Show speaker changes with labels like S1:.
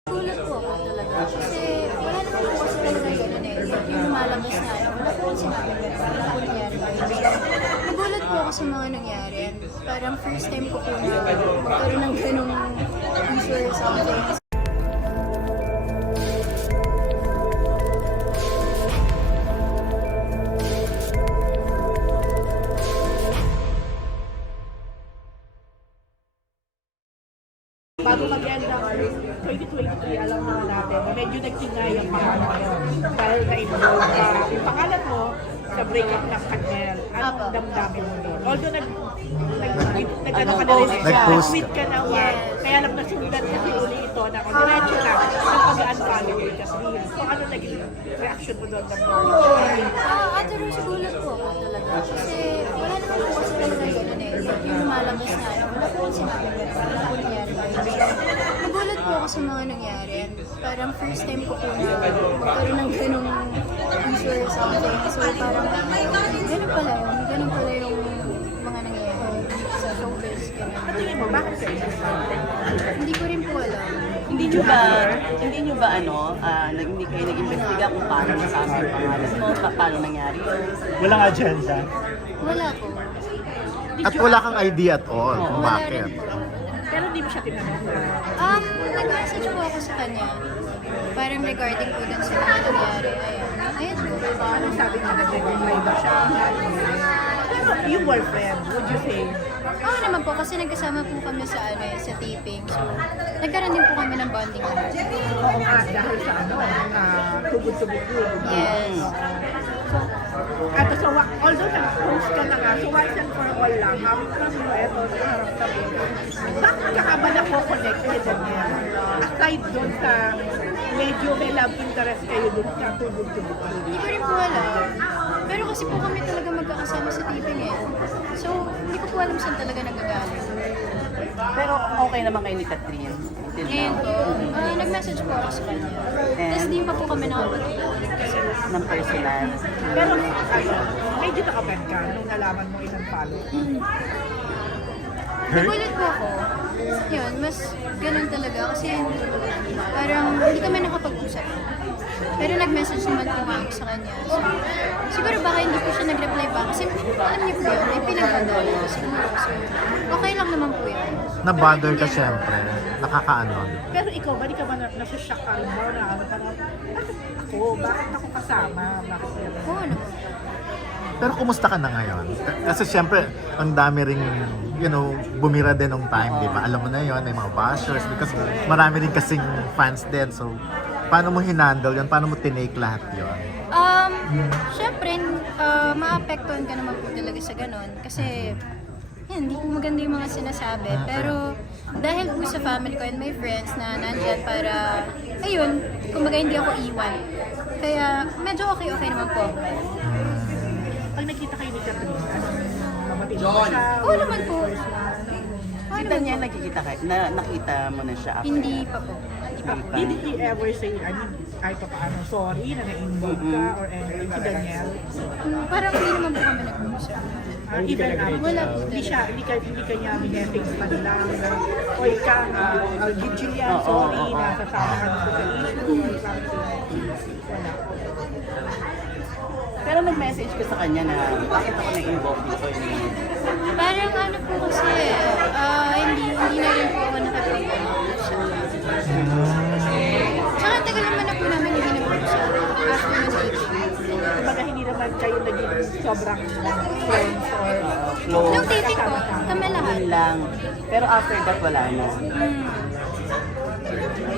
S1: Nagulat po ako talaga kasi wala naman po kasi talaga gano'n eh. Like, yung lumalabas na wala po akong sinabi ganun. Wala po nangyari ganun. Nagulat po ako sa mga nangyari. And parang first time ko po na magkaroon ng ganung issue or something.
S2: Bago mag-end ng 2023, alam naman natin, medyo nagtingay ang pangalan mo. Dahil na-involve ka. Yung pangalan mo sa breakup ng Katnel, ang
S1: Apo.
S2: damdamin mo doon. Although nag-ano ka na rin siya,
S3: Nag-post.
S2: nag-tweet ka na one, kaya lang nasundan kasi uli ito na kung diretso na, ng pag-unfollow kay Jasmine. So ano naging reaction mo doon ng
S1: Ate Rose, gulat po ako talaga. Kasi wala naman po kasi talaga gano'n eh. Like, yung lumalabas na wala po akong sinabi ganun. Wala po nangyari ganun. Nagulat po ako sa mga nangyari. And parang first time ko po na magkaroon ng ganung issue or something. So parang ganun pala yung mga nangyayari sa showbiz. Ganun.
S2: At tingin mo, bakit ka
S1: Hindi ko rin po alam.
S4: Hindi nyo ba hindi kayo nag-imbestiga kung paano nasama yung pangalan mo, paano nangyari yun?
S3: Walang agenda.
S1: Wala po.
S3: At wala kang idea at all kung
S1: Wala
S3: bakit.
S1: rin po.
S2: Pero hindi mo siya tinanong na
S1: Nag-message po ako sa kanya. Parang regarding po dun sa mga nangyari. Ayun po.
S2: ano sabi niya, nag-reply ba siya? Pero yung boyfriend, would you say?
S1: Oo naman po, kasi nagkasama po kami sa sa taping. So, nagkaroon din po kami ng bonding naman.
S2: Oo nga, dahil sa tugod-tugod yun.
S1: Yes.
S2: At so, although nag-post ka na nga, so once and for all lang, after mo eto sa harap sa bakit ka ka ba na-connect kay Daniel? Aside doon sa medyo may love interest kayo doon sa tugod-tugod.
S1: Hindi ko rin po alam. Pero kasi po kami talaga magkakasama sa taping eh. So, hindi ko po alam saan talaga nagagaling.
S4: Pero okay naman kayo ni Catherine. Until
S1: Ngayon
S4: now.
S1: po, nag-message po ako sa kanya. Tapos di pa po kami nakapag-ulit kasi
S4: Ng personal.
S2: Pero medyo nakabend ka nung nalaman mo ilang follow.
S1: nagulat po ako. Yun, mas ganun talaga kasi parang hindi kami nakapag-usap. Pero nag-message naman po ako sa kanya. So, siguro baka hindi po siya nag-reply pa kasi alam niyo po yun, may pinagpadala ko siguro. So, okay lang naman po yun.
S3: Na-bother ka syempre. Nakakaano.
S2: Pero ikaw, ba di ka ba nasa-shock ka rin mo na parang, bakit ako kasama? Bakit yan?
S1: Oo naman.
S3: Pero kumusta ka na ngayon? Kasi syempre, ang dami ring, bumira din ng time, di ba? Alam mo na yon, may mga bashers because marami rin kasing fans din. So, paano mo hinandle yun? Paano mo tinake lahat yon?
S1: Syempre, maapektuhan ka naman po talaga sa ganun. Kasi, yan, hindi po maganda yung mga sinasabi. Pero, dahil po sa family ko and my friends na nandyan para, ayun, kumbaga hindi ako iwan. Kaya, medyo okay naman po.
S2: Pag nakita kayo ni Catherine, mamatid mo ba siya?
S1: Oo naman po.
S4: Si Daniel, nakita mo na siya after.
S1: Hindi pa po. Hindi pa po.
S2: Did he ever say, ay paano, sorry na na-involve ka or anything si Daniel?
S1: Parang hindi naman po kami nag-uusap.
S2: Even
S1: Wala po.
S2: hindi ka niya minetings man lang na, oy ka, Gillian, sorry na sasama ka na sa issue or something. Wala.
S4: Pero nag-message ka sa kanya na bakit ako na-involved dito.
S1: Parang ano po kasi, hindi na rin po ako nakapag-uusap. Tsaka tagal naman na po namin hindi nag-uusap after ng dating.
S2: Kumbaga hindi naman kayo naging sobrang friends or
S4: Close.
S1: Nung dating po, kami lahat.
S4: Yun lang. Pero after that, wala na.